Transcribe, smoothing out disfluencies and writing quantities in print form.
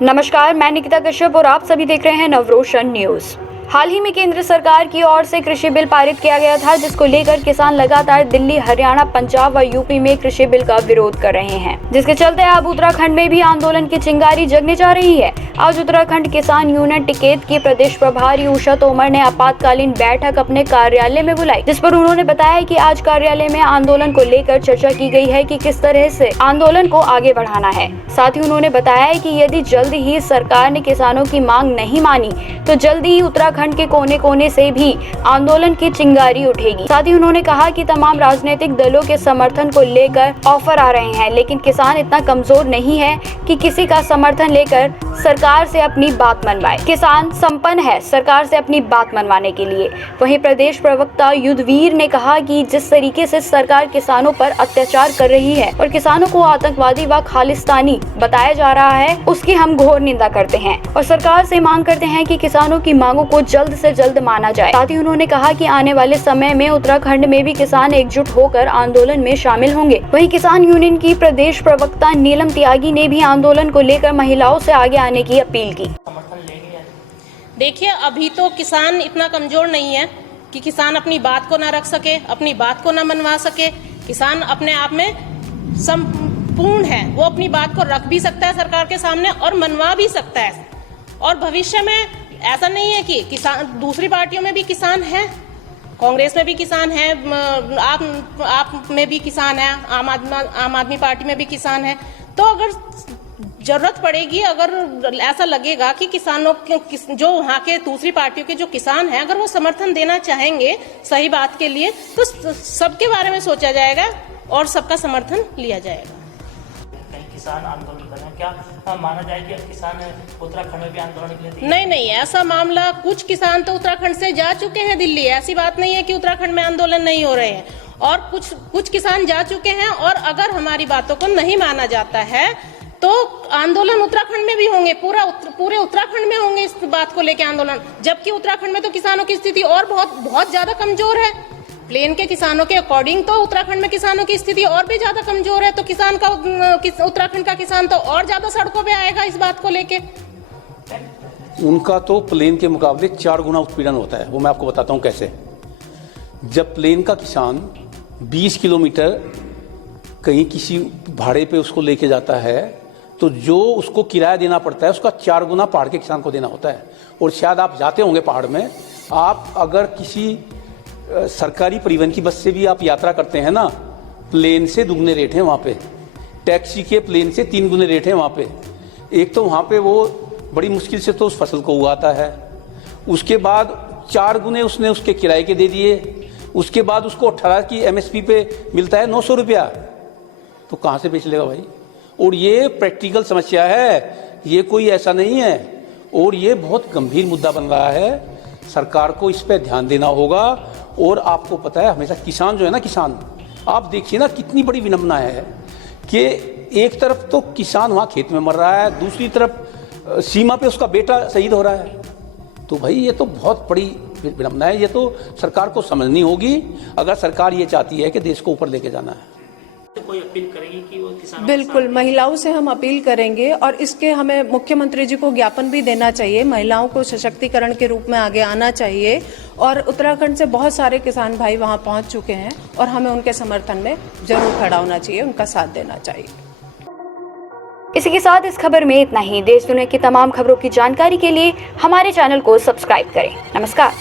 नमस्कार, मैं निकिता कश्यप और आप सभी देख रहे हैं नवरोशन न्यूज। हाल ही में केंद्र सरकार की ओर से कृषि बिल पारित किया गया था, जिसको लेकर किसान लगातार दिल्ली, हरियाणा, पंजाब व यूपी में कृषि बिल का विरोध कर रहे हैं, जिसके चलते अब उत्तराखंड में भी आंदोलन की चिंगारी जगने जा रही है। आज उत्तराखंड किसान यूनियन टिकैत की प्रदेश प्रभारी उषा तोमर ने आपातकालीन बैठक अपने कार्यालय में बुलाई, जिस पर उन्होंने बताया कि आज कार्यालय में आंदोलन को लेकर चर्चा की गई है कि किस तरह से आंदोलन को आगे बढ़ाना है। साथ ही उन्होंने बताया कि यदि जल्द ही सरकार ने किसानों की मांग नहीं मानी तो जल्द ही उत्तराखंड के कोने कोने से भी आंदोलन की चिंगारी उठेगी। साथ ही उन्होंने कहा कि तमाम राजनीतिक दलों के समर्थन को लेकर ऑफर आ रहे हैं, लेकिन किसान इतना कमजोर नहीं है कि किसी का समर्थन लेकर सरकार से अपनी बात मनवाए। किसान संपन्न है सरकार से अपनी बात मनवाने के लिए। वहीं प्रदेश प्रवक्ता युद्धवीर ने कहा कि जिस तरीके से सरकार किसानों पर अत्याचार कर रही है और किसानों को आतंकवादी व खालिस्तानी बताया जा रहा है, उसकी हम घोर निंदा करते हैं और सरकार से मांग करते हैं कि किसानों की मांगों को जल्द से जल्द माना जाए। साथ ही उन्होंने कहा कि आने वाले समय में उत्तराखंड में भी किसान एकजुट होकर आंदोलन में शामिल होंगे। वहीं किसान यूनियन की प्रदेश प्रवक्ता नीलम त्यागी ने भी आंदोलन को लेकर महिलाओं से आगे आने की अपील की। देखिए, अभी तो किसान इतना कमजोर नहीं है कि किसान अपनी बात को ना रख सके, अपनी बात को ना मनवा सके। किसान अपने आप में संपूर्ण है, वो अपनी बात को रख भी सकता है सरकार के सामने और मनवा भी सकता है। और भविष्य में ऐसा नहीं है कि किसान, दूसरी पार्टियों में भी किसान है, कांग्रेस में भी किसान है, आप में भी किसान है, आम आदमी पार्टी में भी किसान है। तो अगर जरूरत पड़ेगी, अगर ऐसा लगेगा कि किसानों के जो वहाँ के दूसरी पार्टियों के जो किसान हैं, अगर वो समर्थन देना चाहेंगे सही बात के लिए, तो सबके बारे में सोचा जाएगा और सबका समर्थन लिया जाएगा। किसान आंदोलन कर रहे हैं, क्या माना जाए कि किसान उत्तराखंड में भी आंदोलन के लिए? नहीं, ऐसा मामला, कुछ किसान तो उत्तराखंड से जा चुके हैं दिल्ली। ऐसी बात नहीं है कि उत्तराखंड में आंदोलन नहीं हो रहे हैं, और कुछ किसान जा चुके हैं। और अगर हमारी बातों को नहीं माना जाता है तो आंदोलन उत्तराखंड में भी होंगे, पूरे उत्तराखंड में होंगे इस बात को लेकर आंदोलन। जबकि उत्तराखंड में तो किसानों की स्थिति और बहुत ज्यादा कमजोर है। प्लेन के किसानों के अकॉर्डिंग तो उत्तराखंड में किसानों की स्थिति और भी ज्यादा कमजोर है। तो उत्तराखंड का किसान तो और ज्यादा सड़कों पे आएगा इस बात को लेके। उनका तो प्लेन के मुकाबले 4 गुना उत्पीड़न होता है। वो मैं आपको बताता हूँ कैसे। जब प्लेन का किसान 20 किलोमीटर कहीं किसी भाड़े पे उसको लेके जाता है, तो जो उसको किराया देना पड़ता है उसका 4 गुना पहाड़ के किसान को देना होता है। और शायद आप जाते होंगे पहाड़ में, आप अगर किसी सरकारी परिवहन की बस से भी आप यात्रा करते हैं ना, प्लेन से दुगने रेट हैं वहाँ पे, टैक्सी के प्लेन से 3 गुने रेट हैं वहाँ पे। एक तो वहाँ पे वो बड़ी मुश्किल से तो उस फसल को उगाता है, उसके बाद 4 गुने उसने उसके किराए के दे दिए, उसके बाद उसको 18 की MSP पे मिलता है 900 रुपया। तो कहाँ से बेच लेगा भाई? और ये प्रैक्टिकल समस्या है, ये कोई ऐसा नहीं है, और ये बहुत गंभीर मुद्दा बन रहा है। सरकार को इस पे ध्यान देना होगा। और आपको पता है, हमेशा किसान जो है ना, किसान, आप देखिए ना कितनी बड़ी विडंबना है कि एक तरफ तो किसान वहाँ खेत में मर रहा है, दूसरी तरफ सीमा पे उसका बेटा शहीद हो रहा है। तो भाई ये तो बहुत बड़ी विडंबना है, ये तो सरकार को समझनी होगी, अगर सरकार ये चाहती है कि देश को ऊपर लेके जाना है। तो कोई अपील करेगी कि वो किसानों? बिल्कुल, महिलाओं से हम अपील करेंगे और इसके हमें मुख्यमंत्री जी को ज्ञापन भी देना चाहिए। महिलाओं को सशक्तिकरण के रूप में आगे आना चाहिए। और उत्तराखंड से बहुत सारे किसान भाई वहां पहुंच चुके हैं और हमें उनके समर्थन में जरूर खड़ा होना चाहिए, उनका साथ देना चाहिए। इसी के साथ इस खबर में इतना ही। देश दुनिया की तमाम खबरों की जानकारी के लिए हमारे चैनल को सब्सक्राइब करें। नमस्कार।